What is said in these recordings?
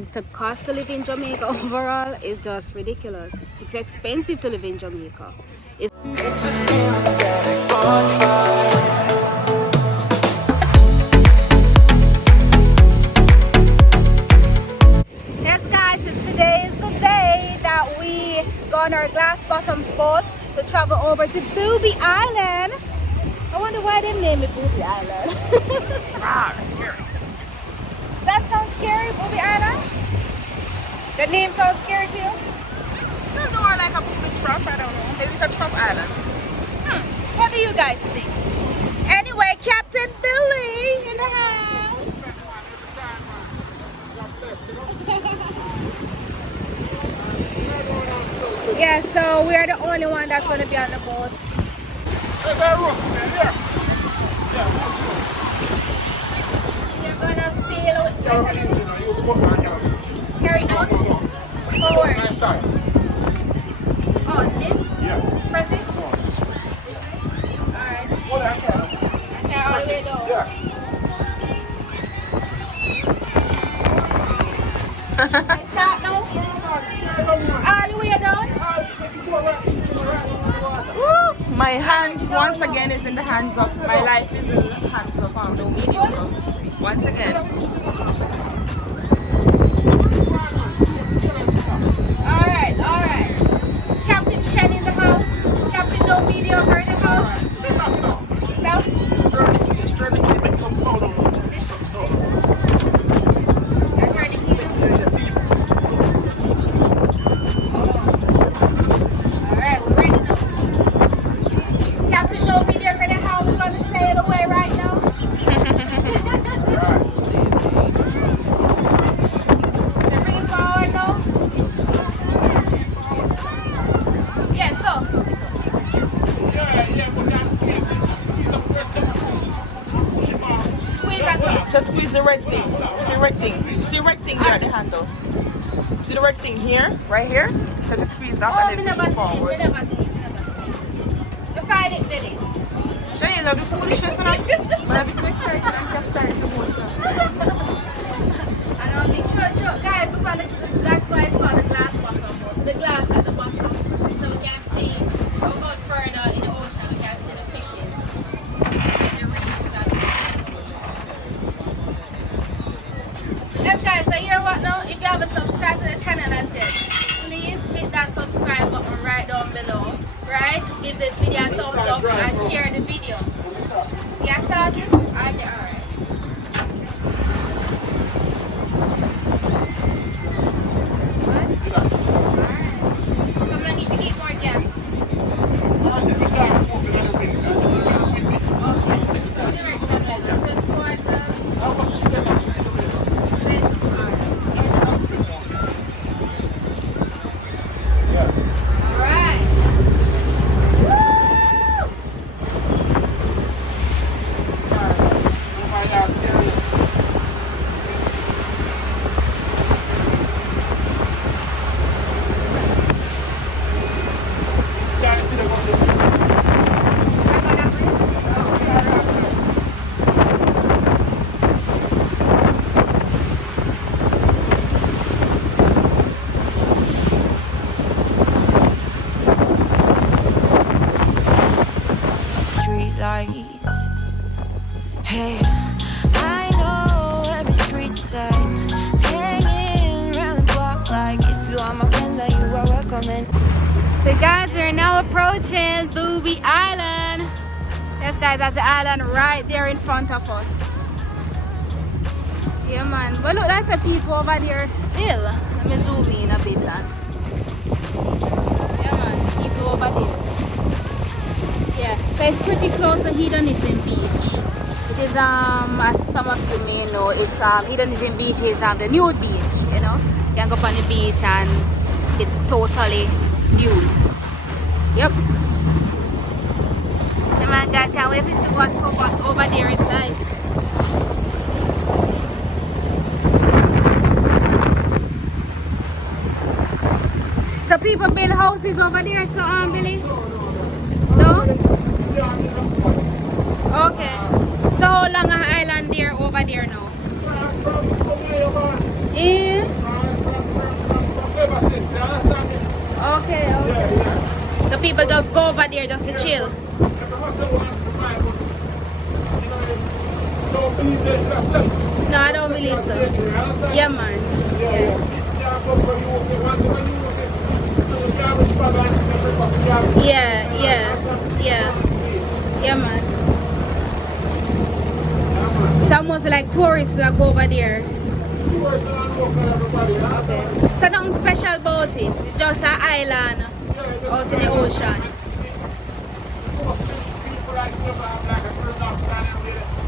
The cost to live in Jamaica overall is just ridiculous. It's expensive to live in Jamaica. It's a feeling that I Yes guys, so today is the day that we go on our glass bottom boat to travel over to Booby Island. I wonder why they named it Booby Island. That's scary. That sounds scary, Booby Island? The name sounds scary to you? It's more like a booby trap, I don't know. Maybe it's a trap island. What do you guys think? Anyway, Captain Billy in the house. Yeah, so we are the only one that's going to be on the boat. You're going to sail with carry on forward. Oh, this? Yeah. Press it? Alright. Okay, all the way down. Yeah. Start now? All the way down? Woo! My hands once again is in the hands of, my life is in the hands of NoMediocre. Once again. Alright. Captain Shen in the house. Captain NoMediocre in the house. Stop. Alright, we're ready now. Captain NoMediocre in the house. We're going to sail away right now. So bring it forward now. Yeah, so. Squeeze that up. So squeeze the red thing. See the red thing. See the red thing here at the handle. See the red thing here, right here. So just squeeze that and then push it forward. We never see. You find it, Billy. Shane, you love the foolishness and I'm a bit excited and capsize the motor. I know, make sure, guys, look at it. That's why it's called the glass bottom boat. The glass at the bottom. So we can see, go out further in the ocean, we can see the fishes and the reefs and and guys, so you know what now? If you haven't subscribed to the channel as yet, please hit that subscribe button right down below. Right? Give this video a thumbs up and share the video. Yes, Sergeant? Alright. So I'm gonna need to get more gas. Okay. So direction like that. So towards Alright. Street lights. Hey, I know every street sign. Hanging around the block like if you are my friend, then you are welcome. So guys, we're now approaching Booby Island. Yes guys, that's the island right there in front of us. Yeah man, but look, that's the people over there still. Let me zoom in a bit and yeah man, people over there. Yeah, so it's pretty close to Hedonism Beach. It is as some of you may know, it's Hedonism Beach is the nude beach, you know. You can go up on the beach and get totally nude. Yep. Come on guys, can't wait to see what's over there is like. So people build houses over there, so Billy? No? Okay. So how long an island there over there now? Yeah. okay, okay. So people just go over there just to chill. No, I don't believe so. Yeah, man. Yeah. Yeah, yeah, yeah. Yeah, man. It's almost like tourists that go over there. Okay. So nothing special about it. It's just an island out in the ocean.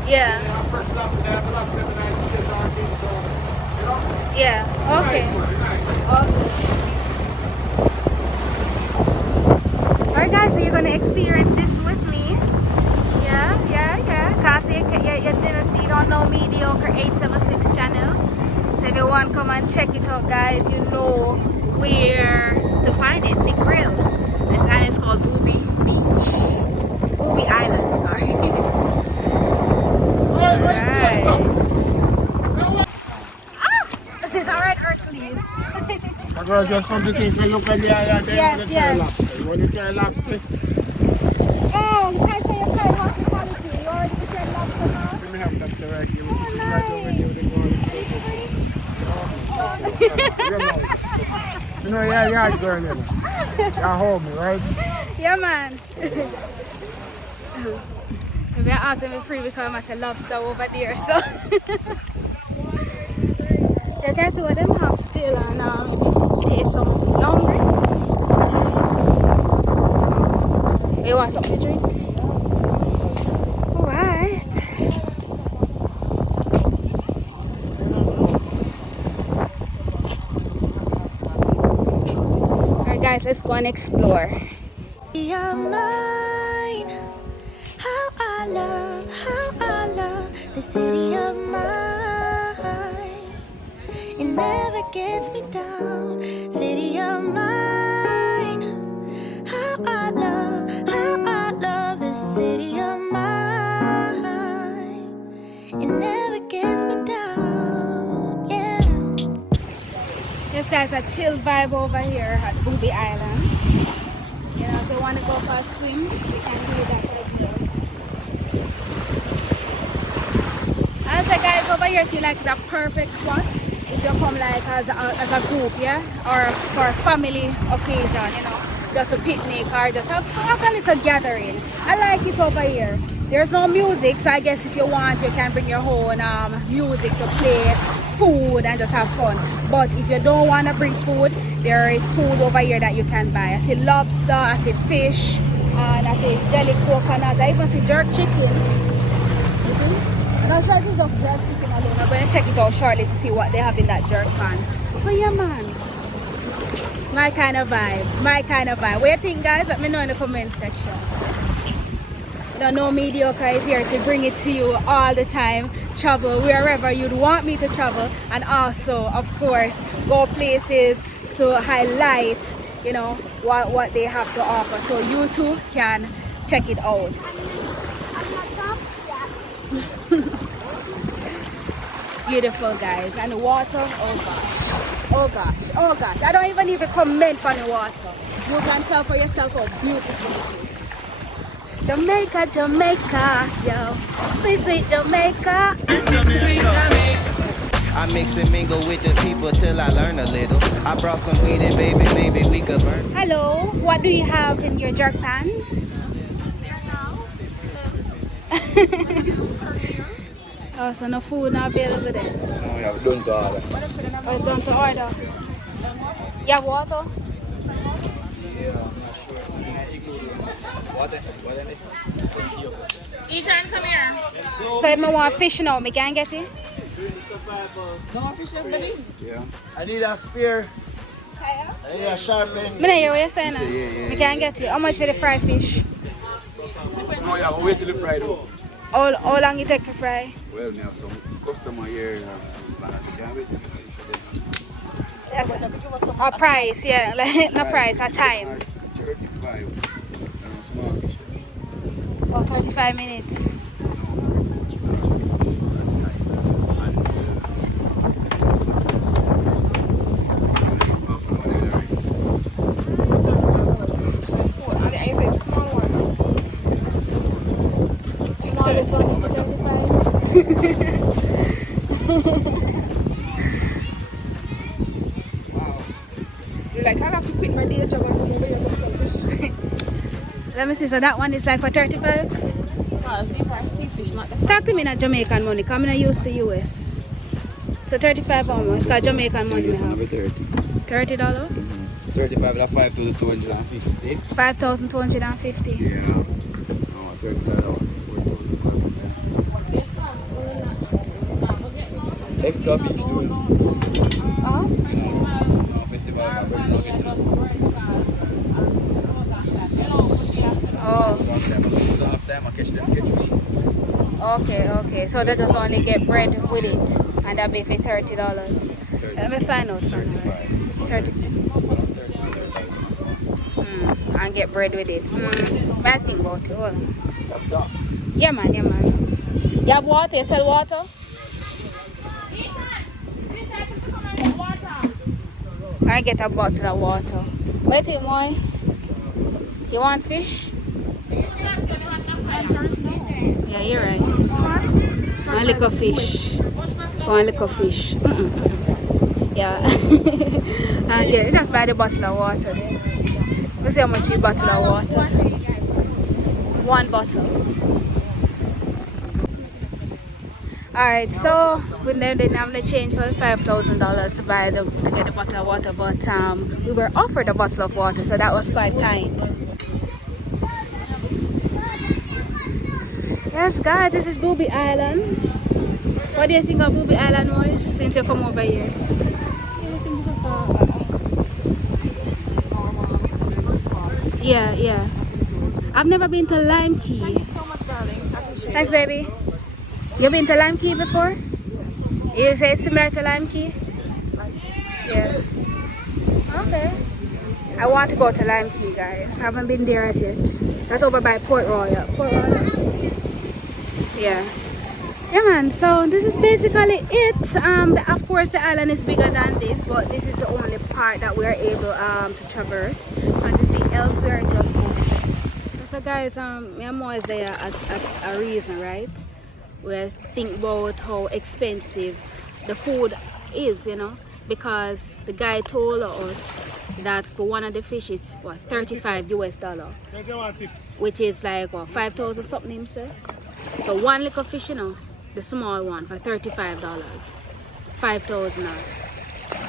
Yeah. Yeah. Okay. Okay. Alright guys, so you're gonna experience this with me. Yeah. Cause you didn't see it on NoMediocre 876 channel. So if you want to come and check it out guys, you know where to find it. Negril. This island is called Booby Island, sorry. Alright. Alright, Earth, please. I'm going to just come to take a look at the island. Yes. You want to try lobster? Oh, you guys say you're trying hospitality. You already prepared lobster now? Let me have lobster right here. Oh, nice. You know, yeah, girl, you know. You're home, right? Yeah, man. Maybe I asked them free because I said lobster over there, so. You guys see what them have still and maybe taste some longer. You want something to drink? Alright. Alright guys, let's go and explore. You're mine. How I love the city of mine. It never gets me down. City of mine. How I love the city of mine. It never gets me down. Yeah. Yes guys, a chill vibe over here at Booby Island. You know, if you want to go for a swim, you can do that as well. As I guys over here, see like the perfect spot if you come like as a group, yeah, or for a family occasion, you know, just a picnic or just have a little gathering. I like it over here. There's no music, so I guess if you want, you can bring your own music to play, food, and just have fun. But if you don't want to bring food, there is food over here that you can buy. I see lobster, I see fish, and I see deli coconut. I even see jerk chicken. You see? I'm not sure if it's just jerk chicken alone. I'm going to check it out shortly to see what they have in that jerk pan. But yeah, man. My kind of vibe. My kind of vibe. What do you think, guys? Let me know in the comment section. You know, NoMediocre is here to bring it to you all the time. Travel wherever you'd want me to travel, and also, of course, go places to highlight, you know, what they have to offer, so you too can check it out. It's beautiful, guys, and the water, oh gosh, I don't even need to comment on the water. You can tell for yourself how beautiful it is. Jamaica, yo, sweet Jamaica. I mix and mingle with the people till I learn a little. I brought some weed and baby, maybe we could burn. Hello, what do you have in your jerk pan? Oh, so no food not available then? No, we have done to order. Oh, it's done to order. You have water? Ethan, come here. So if I want fish now, I can get it? No fish left, baby. Yeah. I need a spear. I need a sharp end. I don't hear what you're saying now. I can get it. How much for the fried fish? No, yeah, wait till the fry though. How long it take to fry? Well, we have some customer here. That's a price, yeah. Like, no price, a time. 35. About 35 minutes. like, I have to quit my day job and come over here and sell fish. Let me see. So that one is like for 35. These are sea fish, not the Talk to me in a Jamaican money. Come in used to US. So 35 how much? Cause Jamaican money we have. $30. 35 to 5,250. 5,250. Yeah. No, $35. Extra fish too. Oh. No, festival. Oh. So after time I catch me. Okay. So they just only get bread with it, and that be for $30. Let me find out. 30. And get bread with it. Bad thing about it. Hold on. Yeah, man. You have water? You sell water? I get a bottle of water. What do you want? You want fish? Yeah, you're right. One little fish. One little fish. Yeah. And just buy the bottle of water. Let's see how much you bottle of water. One bottle. Alright, so we didn't have the change for $5,000 to buy to get the bottle of water, but we were offered a bottle of water, so that was quite kind. Yes, guys, this is Booby Island. What do you think of Booby Island, boys, since you come over here? Yeah. I've never been to Lime Key. Thank you so much, darling. I appreciate Thanks, baby. You been to Lime Key before? You say it's similar to Lime Key? Yeah. Okay. I want to go to Lime Key, guys. I haven't been there as yet. That's over by Port Royal. Yeah. Yeah, man. So this is basically it. Of course, the island is bigger than this, but this is the only part that we're able to traverse. As you see, elsewhere it's just bush. So, guys, I'm always there at a reason, right? We think about how expensive the food is, you know, because the guy told us that for one of the fish is what, $35 US, which is like what, 5,000 something, him say. So one little fish, you know, the small one for $35, 5,000.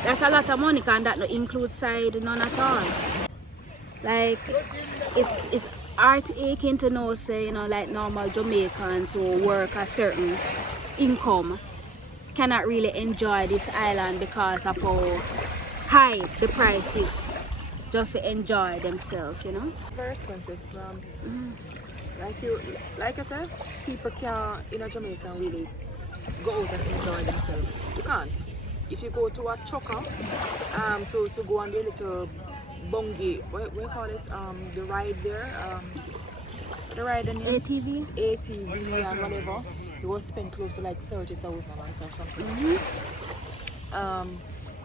That's a lot of money, and that no include side, none at all. Like it's heart aching to know, say, you know, like normal Jamaicans who work a certain income cannot really enjoy this island because of how high the price is just to enjoy themselves, you know. Very expensive. Like I said, people can't in Jamaica really go out and enjoy themselves. You can't. If you go to a choker, to go on the little bungy, what we call it, the ride there, the ride in ATV and whatever, you will spend close to like 30,000 or something.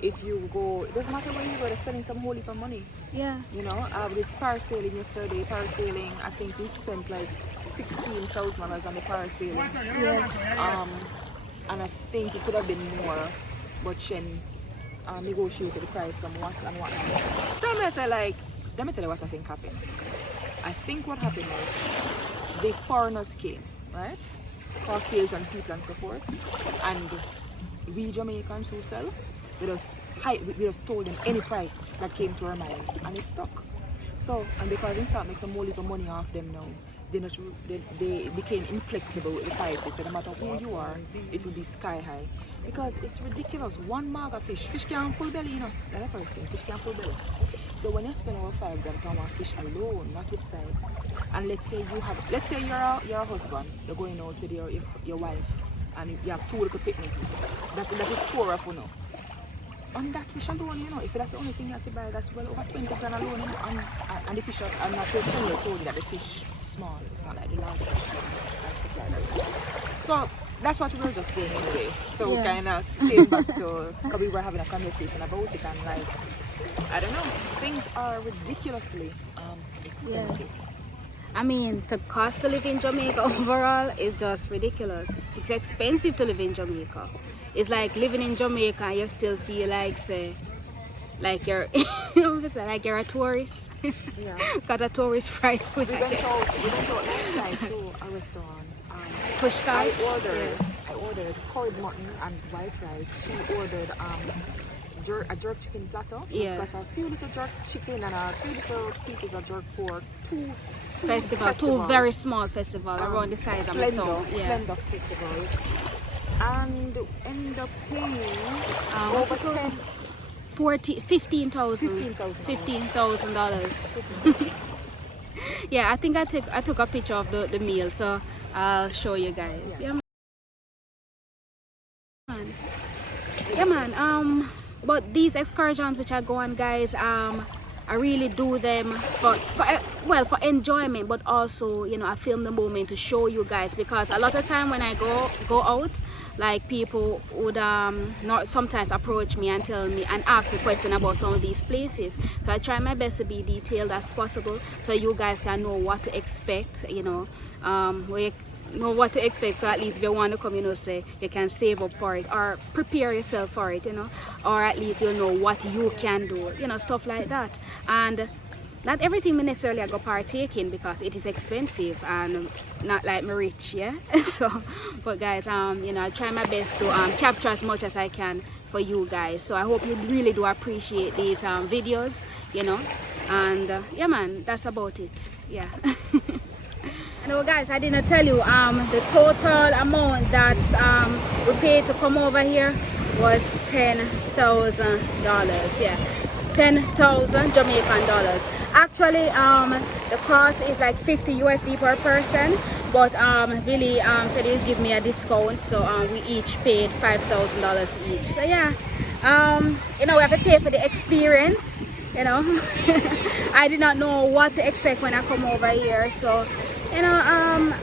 If you go, it doesn't matter where you go, they're spending some whole heap of money. Yeah. You know, with parasailing yesterday, I think we spent like $16,000 on the parasailing. Yes. And I think it could have been more, but Shen negotiated the price somewhat and whatnot. So I say, like, let me tell you what I think happened. I think what happened was the foreigners came, right? Caucasian people and so forth, and we Jamaicans who sell, we just told them any price that came to our minds, and it stuck. So, and because they start making some more little money off them now, they became inflexible with the prices. So no matter who you are, it will be sky high. Because it's ridiculous. One maga fish can't full belly, you know. That's the first thing. Fish can't full belly. So when you spend over $5 on one fish alone, not with side, and let's say you're a husband, you're going out with your wife, and you have two little picnic. That is $4 of you know. On that fish alone, you know, if that's the only thing you have to buy, that's well over 20 grand alone, you know, and the fish, I'm not sure if I told you that the fish small, it's not like the large fish. So that's what we were just saying anyway. So we kind of came back to, because we were having a conversation about it, and like, I don't know, things are ridiculously expensive. Yeah. I mean, the cost to live in Jamaica overall is just ridiculous. It's expensive to live in Jamaica. It's like living in Jamaica, you still feel like, say, like you're like you're a tourist. Yeah. Got a tourist price with We went out last night to a restaurant. push I carts. ordered curried mutton and white rice. She ordered a jerk chicken platter. Yeah. It's got a few little jerk chicken and a few little pieces of jerk pork. Two Very small festival around the size of my thumb. Yeah. Slender festivals. And end up paying over 15,000. $15,000. Yeah, I think I took a picture of the meal, so I'll show you guys. Yeah, man. Yeah, man. But these excursions which I go on, guys, I really do them for enjoyment, but also, you know, I film the moment to show you guys, because a lot of time when I go out, like, people would not sometimes approach me and tell me and ask me questions about some of these places. So I try my best to be detailed as possible, so you guys can know what to expect, you know, what to expect, so at least if you want to come, you know, say you can save up for it or prepare yourself for it, you know, or at least you'll know what you can do, you know, stuff like that. And not everything necessarily I go partake in, because it is expensive and not like me rich, yeah. So, but guys, you know, I try my best to capture as much as I can for you guys. So I hope you really do appreciate these videos, you know. And yeah, man, that's about it. Yeah. No, guys, I didn't tell you the total amount that we paid to come over here was $10,000. Yeah, 10,000 Jamaican dollars. Actually, the cost is like 50 USD per person, but Billy said he'd give me a discount, so we each paid $5,000 each. So yeah, you know, we have to pay for the experience, you know. I did not know what to expect when I come over here, so, you know,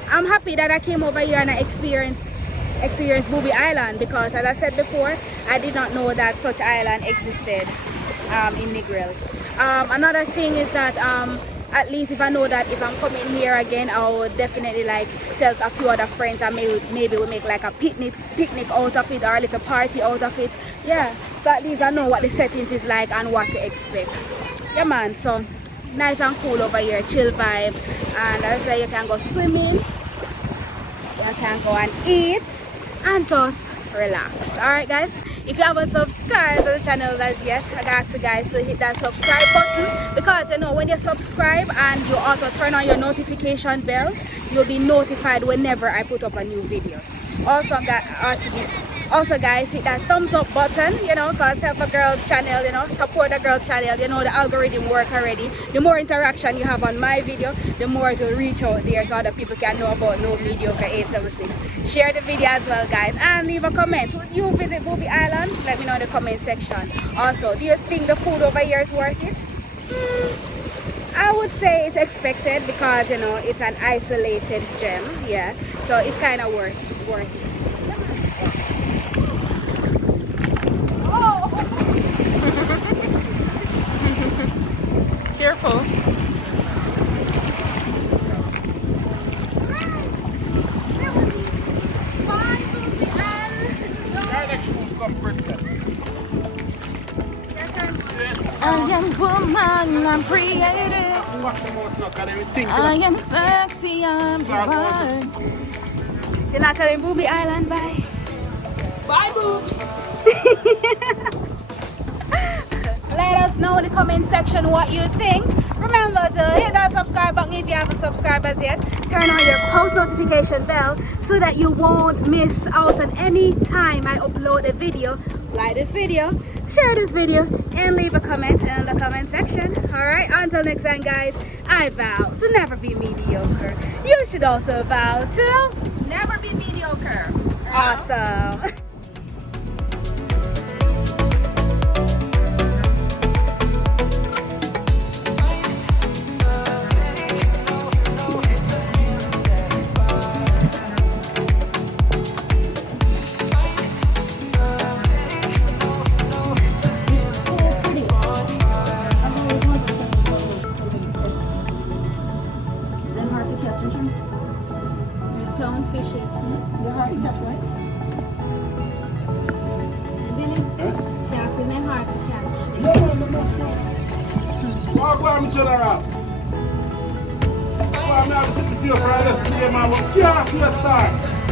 I'm happy that I came over here and I experienced Booby Island, because as I said before, I did not know that such island existed in Negril. Another thing is that at least if I know that if I'm coming here again, I would definitely like tell a few other friends, and maybe we'll make like a picnic out of it, or a little party out of it. Yeah, so at least I know what the settings is like and what to expect. Yeah, man, so nice and cool over here, chill vibe. And as I say, you can go swimming, you can go and eat and just relax. Alright, guys, if you haven't subscribed to the channel as yet, I got you guys to hit that subscribe button, because you know, when you subscribe and you also turn on your notification bell, you'll be notified whenever I put up a new video. Also guys, hit that thumbs up button, you know, because help a girl's channel, you know, support the girl's channel. You know, the algorithm work already. The more interaction you have on my video, the more it will reach out there, so other people can know about NoMediocre 876. Share the video as well, guys, and leave a comment. Would you visit Booby Island? Let me know in the comment section. Also, do you think the food over here is worth it? I would say it's expected, because you know, it's an isolated gem, yeah, so it's kind of worth it. Careful. I am woman, I'm creative. I am sexy, I'm divine. You're not telling Booby Island bye? Bye, boobs. Let us know in the comment section what you think. Remember to hit that subscribe button if you haven't subscribed as yet. Turn on your post notification bell so that you won't miss out on any time I upload a video. Like this video, share this video, and leave a comment in the comment section. Alright, until next time, guys, I vow to never be mediocre. You should also vow to Never be mediocre. awesome. Fishes. They're hard to catch, right? Really? Sharks, and they're hard to catch. Walk on, General. I'm not sitting here for a lesson here, man. What chaos you start?